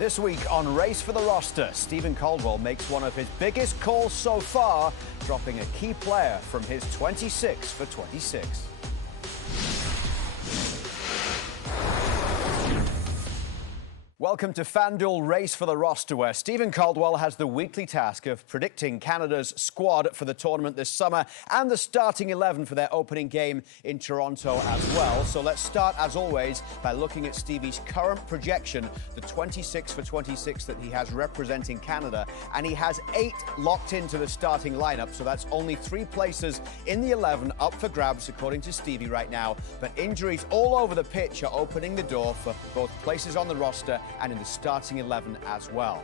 This week on Race for the Roster, Steven Caldwell makes one of his biggest calls so far, dropping a key player from his 26 for 26. Welcome to FanDuel Race for the Roster, where Steven Caldwell has the weekly task of predicting Canada's squad for the tournament this summer and the starting 11 for their opening game in Toronto as well. So let's start, as always, by looking at Stevie's current projection, the 26 for 26 that he has representing Canada. And he has 8 locked into the starting lineup, so that's only 3 places in the 11 up for grabs, according to Stevie right now. But injuries all over the pitch are opening the door for both places on the roster and in the starting 11 as well.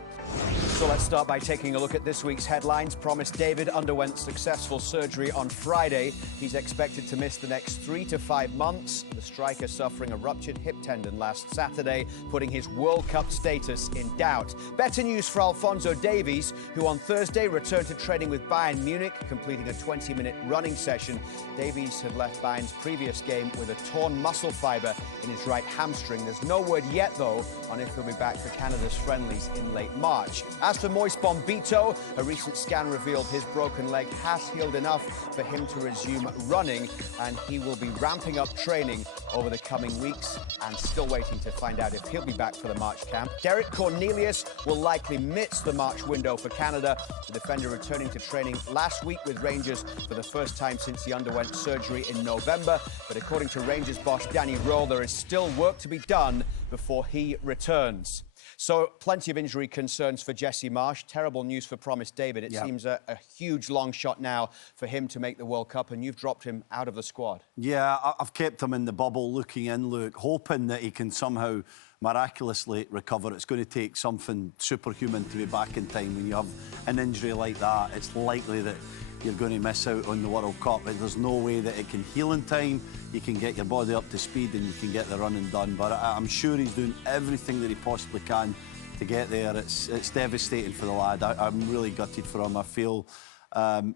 So let's start by taking a look at this week's headlines. Promise David underwent successful surgery on Friday. He's expected to miss the next 3 to 5 months. The striker suffering a ruptured hip tendon last Saturday, putting his World Cup status in doubt. Better news for Alphonso Davies, who on Thursday returned to training with Bayern Munich, completing a 20-minute running session. Davies had left Bayern's previous game with a torn muscle fibre in his right hamstring. There's no word yet, though, on if he'll be back for Canada's friendlies in late March. As for Moise Bombito, a recent scan revealed his broken leg has healed enough for him to resume running, and he will be ramping up training over the coming weeks, and still waiting to find out if he'll be back for the March camp. Derek Cornelius will likely miss the March window for Canada, the defender returning to training last week with Rangers for the first time since he underwent surgery in November. But according to Rangers boss Danny Rowe, there is still work to be done before he returns. So plenty of injury concerns for Jesse Marsch. Terrible news for Promise David. It seems a huge long shot now for him to make the World Cup, and you've dropped him out of the squad. Yeah, I've kept him in the bubble, looking in, hoping that he can somehow miraculously recover. It's going to take something superhuman to be back in time. When you have an injury like that, it's likely that you're going to miss out on the World Cup. But there's no way that it can heal in time. You can get your body up to speed and you can get the running done. But I'm sure he's doing everything that he possibly can to get there. It's devastating for the lad. I'm really gutted for him. I feel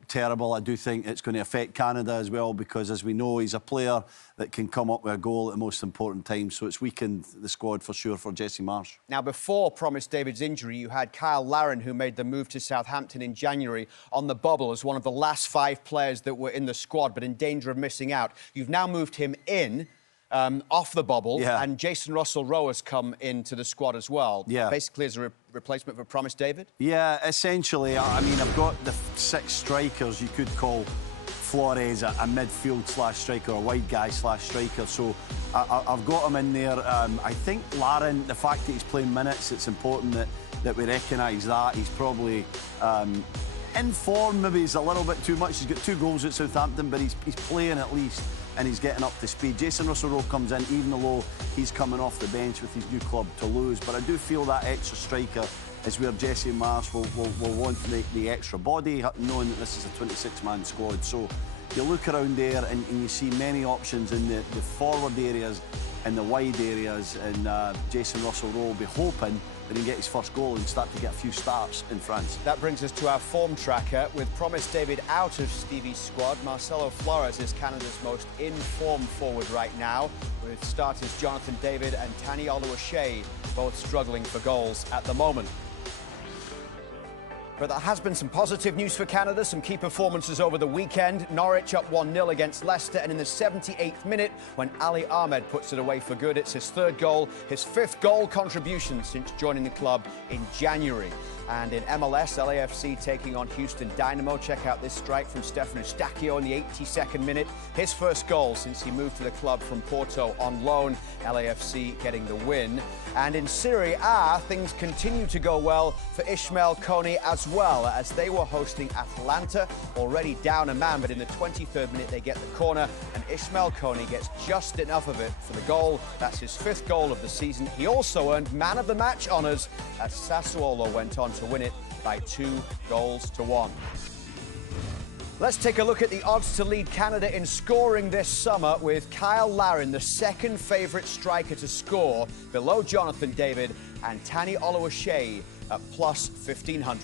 terrible. I do think it's going to affect Canada as well, because, as we know, he's a player that can come up with a goal at the most important time. So it's weakened the squad for sure for Jesse Marsch. Now, before Promise David's injury, you had Larin, who made the move to Southampton in January, on the bubble as one of the last 5 players that were in the squad but in danger of missing out. You've now moved him in, off the bubble, and Jason Russell-Rowe has come into the squad as well. Basically as a replacement for Promise David? Yeah, essentially. I mean, I've got the 6 strikers. You could call Flores a midfield/striker, a wide guy/striker. So I've got him in there. I think Larin, the fact that he's playing minutes, it's important that we recognise that. He's probably in form, maybe he's a little bit too much. He's got 2 goals at Southampton, but he's playing at least, and he's getting up to speed. Jason Russell-Rowe comes in, even though he's coming off the bench with his new club, Toulouse. But I do feel that extra striker is where Jesse Marsch will want to make the extra body, knowing that this is a 26-man squad. So you look around there and you see many options in the forward areas and the wide areas, and Jason Russell-Rowe will be hoping that he can get his first goal and start to get a few starts in France. That brings us to our form tracker. With Promise David out of Stevie's squad, Marcelo Flores is Canada's most in-form forward right now, with starters Jonathan David and Tani Oluwaseyi both struggling for goals at the moment. But there has been some positive news for Canada, some key performances over the weekend. Norwich up 1-0 against Leicester, and in the 78th minute, when Ali Ahmed puts it away for good, it's his 3rd goal, his 5th goal contribution since joining the club in January. And in MLS, LAFC taking on Houston Dynamo. Check out this strike from Stefano Stacchio in the 82nd minute. His first goal since he moved to the club from Porto on loan. LAFC getting the win. And in Serie A, things continue to go well for Ishmael Kone as well, as they were hosting Atalanta, already down a man, but in the 23rd minute they get the corner, and Ishmael Kone gets just enough of it for the goal. That's his 5th goal of the season. He also earned man of the match honours as Sassuolo went on to win it by 2-1. Let's take a look at the odds to lead Canada in scoring this summer, with Cyle Larin, the 2nd favourite striker to score, below Jonathan David, and Tani Oluwaseyi at plus 1,500.